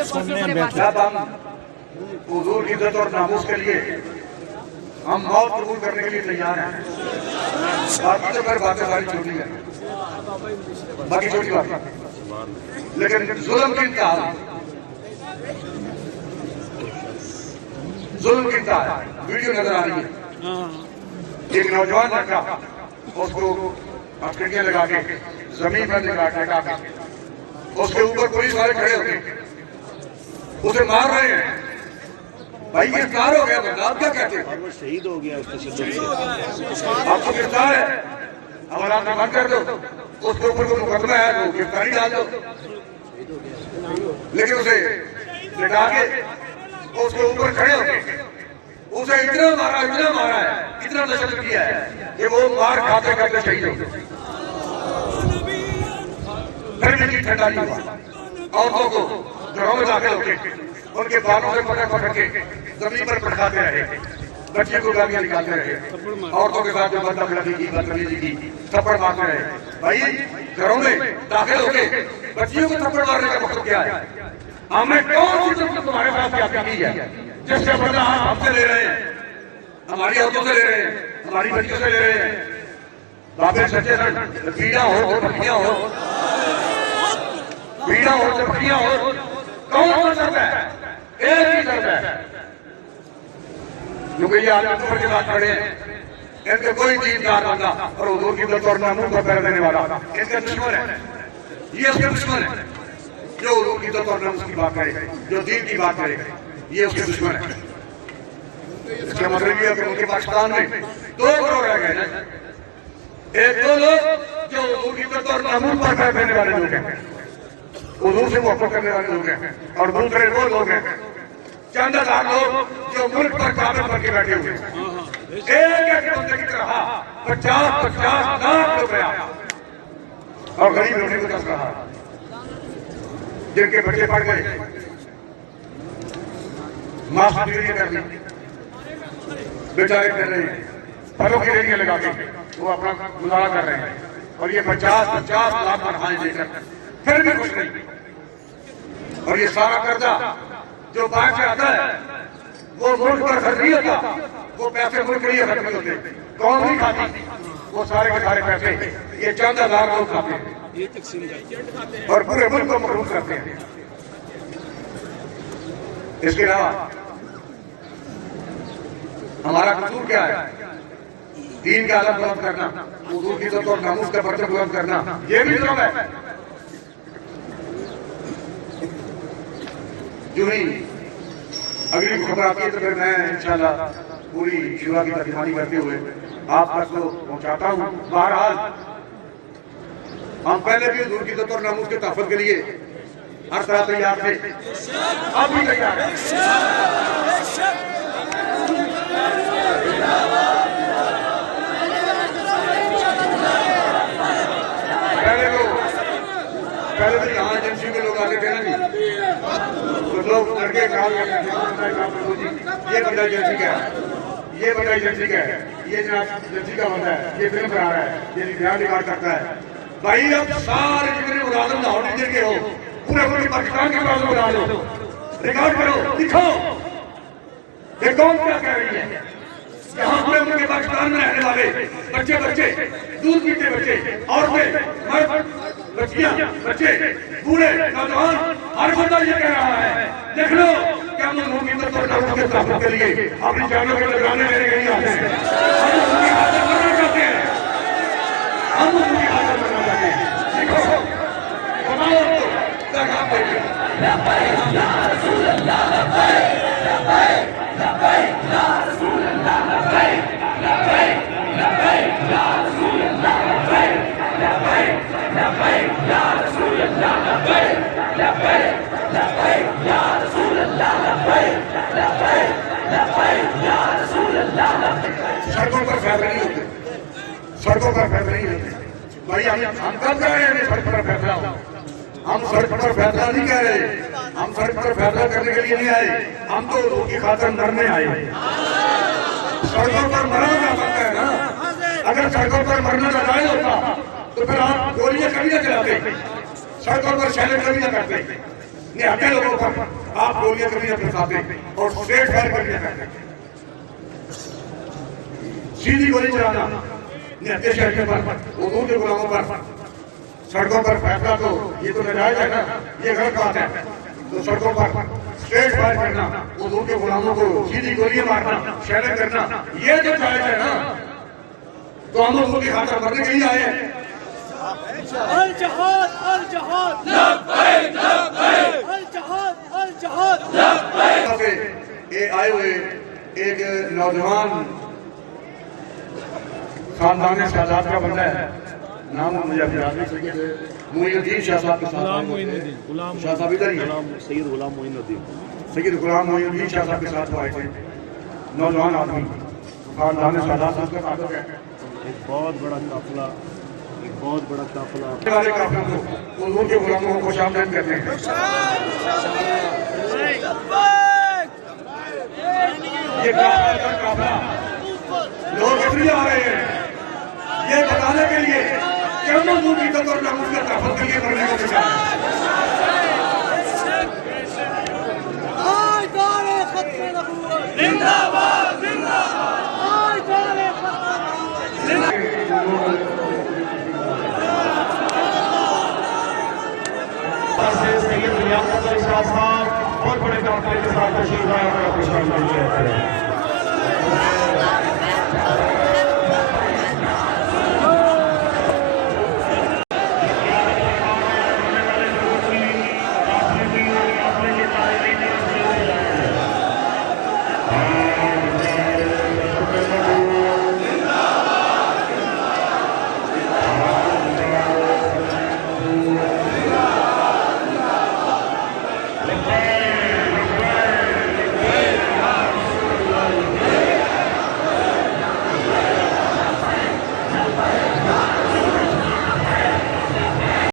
जब हम हुजूर की इज्जत और नामूस के लिए हम मौत कबूल करने के लिए तैयार हैं। बाकी तो फिर बातें सारी छोटी है, बाकी छोटी बात, लेकिन जुल्म की इंतहा, जुल्म की इंतहा वीडियो नजर आ रही है। एक नौजवान लड़का उसको हथकड़ियां लगा के जमीन पर लगा के उसके ऊपर पुलिस वाले खड़े होते उसे मार रहे हैं। भाई गिरफ्तार हो गया बंदा, आप क्या कहते हैं? वो शहीद हो गया, आपको गिरफ्तार है, हमारा आपने बंद कर दो, उसके ऊपर कोई मुकदमा है तो गिरफ्तारी डाल दो, लेकिन उसे लिटा के उसके ऊपर खड़े होके उसे इतना मारा है, इतना तशद्दुद किया है कि वो मार खाते खाते शहीद हो गए। फिर भी ठंडा नहीं हुआ, औरतों को घरों में दाखिल होके उनके बालों से पकड़ के जमीन पर पटकाते रहे, बच्चे को गालियां निकालते रहे, औरतों के साथ जो बदतमीजी की थप्पड़ मारते रहे। भाई घरों में दाखिल होके बच्चियों को थप्पड़ मारने का मकसद क्या है? हमने कौन सी तुम्हारे साथ क्या की है जिससे बदला हमसे ले रहे हैं, हमारी औरतों से ले रहे हैं, हमारी बच्चियों से ले रहे हैं? बाबे सच्चे पीड़ा हो पत्नियां हो, पीड़ा हो पत्नियां हो, कौन सा दर्द है? एक ही दर्द है, क्योंकि ये आदमी ऊपर के साथ खड़े हैं, इनके कोई दीनदार बंदा और हुजूर की इज्जत और नामूस पर पैर देने वाला इनके दुश्मन है, ये उसके दुश्मन है। जो हुजूर की इज्जत और नामूस की बात करे, जो दीन की बात करे, ये उसके दुश्मन है। इसका मतलब ये है कि उनके पाकिस्तान में 2 करोड़ रह गए, एक दो लोग जो हुजूर की इज्जत और नामूस पर पैर देने वाले लोग हैं, हुजूर से मोहब्बत करने वाले लोग हैं, और दूसरे वो लोग हैं चंद हजार लोग जो मुल्क पर काबिल बन के बैठे हुए हैं। एक बंदे की तरह 50-50 लाख रुपया और गरीब लोगों को दस रहा, जिनके बच्चे पढ़ गए, मास्टर डिग्री कर ली, बेचारे कर रहे हैं, फलों की रेडियां लगा के वो अपना गुजारा कर रहे हैं, और ये 50-50 लाख तनख्वाहें देकर फिर भी कुछ नहीं। और ये सारा कर्जा जो बैंक से आता है वो मुल्क पर खर्च नहीं होता, वो पैसे मुल्क के लिए खर्च नहीं होते, कौन नहीं खाती वो सारे के सारे पैसे ये चंद हजार लोग खाते हैं और पूरे मुल्क को महरूम करते हैं। इसके अलावा हमारा कसूर क्या है? दीन का आलम बुलंद करना, हुजूर की इज्जत और नामूस का परचम बुलंद करना, ये भी जुर्म है। जो ही अगली खबर आती है तो फिर मैं इंशाल्लाह पूरी शुरा की तर्जुमानी करते हुए आप तक को पहुंचाता हूं। बहरहाल हम पहले भी हुजूर की इज्जत और नामूस के तहफ़्फ़ुज़ के लिए हर तरह तैयार थे, अब भी तैयार हैं। पहले तो यहाँ एजेंसी के लोग आते थे ना जी, तो लोग लड़के काम करते थे, ये बंदा एजेंसी का है, ये बंदा एजेंसी का है, ये एजेंसी का बंदा है, ये फिल्म बना रहा है, ये ध्यान रिकॉर्ड करता है। भाई अब सारे जितने मुलाजिम लाहौर डिवीजन के हो, पूरे पूरे पाकिस्तान के मुलाजिम बना लो, रिकॉर्ड करो, दिखाओ ये कौन क्या कह रही है। यहाँ पूरे मुल्क पाकिस्तान में रहने वाले बच्चे दूध पीते बच्चे, औरतें, मर्द, बच्चियां, बच्चे, बूढ़े, नौजवान, हर बंदा ये कह रहा है देख लो क्या हम हुजूर की इज्जत और नामूस के तहफ़्फ़ुज़ के लिए अपनी जानों के नजराने लेने के लिए आते हैं। हम उनकी हालत करना चाहते हैं, हम उनकी हालत करना चाहते हैं। देखो बताओ क्या काम करेंगे। सड़कों पर फैसला नहीं होते, सड़कों पर फैसला नहीं होते। भाई हम कब कह रहे हैं सड़क पर फैसला हो? हम सड़क पर फैसला नहीं कह रहे, हम सड़क पर फैसला करने के लिए नहीं आए, हम तो लोगों की खातिर मरने आए। सड़कों पर मरना जा सकता है ना, अगर सड़कों पर मरना जायज होता तो फिर आप गोलियां कभी ना चलाते, सड़कों पर शैलेंड कभी ना करते। निहत्थे लोगों पर आप गोलियां कभी बरसाते और स्ट्रेट फायर करके करते, सीधी गोली चलाना निहत्थे शहर पर, उर्दू के गुलामों पर सड़कों पर फैसला, तो ये तो नाजायज है ना, ये गलत बात है। तो सड़कों पर स्ट्रेट फायर करना, उर्दू के गुलामों को सीधी गोलियां मारना, शैलिंग करना, ये जो जायज है ना, तो हम उर्दू की खातिर मरने के लिए आए हैं। अल जहाद अल जहाद लब्बैक लब्बैक अल जहाद लब्बैक। ये आए हुए एक नौजवान खानदान शाहजाद का बंदा है, नाम मुझे अभी याद नहीं, मोइनुद्दीन शाह साहब के साथ, शाह साहब इधर ही है, सैयद गुलाम मोइनुद्दीन शाह साहब के साथ आए थे। नौजवान आदमी खानदान शाहजाद साहब का ताल्लुक है। एक बहुत बड़ा काफिला वाले काफिलों को उर्दू के गुलामों को शामिल करते हैं। ये काफिला लोग इसलिए आ रहे हैं ये बताने के लिए कि हम उर्दू की इज्जत और नामूस के तहफ़्फ़ुज़ के लिए मरने को तैयार हैं। जिंदाबाद जिंदाबाद। सैयद लियाकत अली शाह साहब बहुत बड़े काफिले के साथ तशरीफ लाए और अपनी शामिल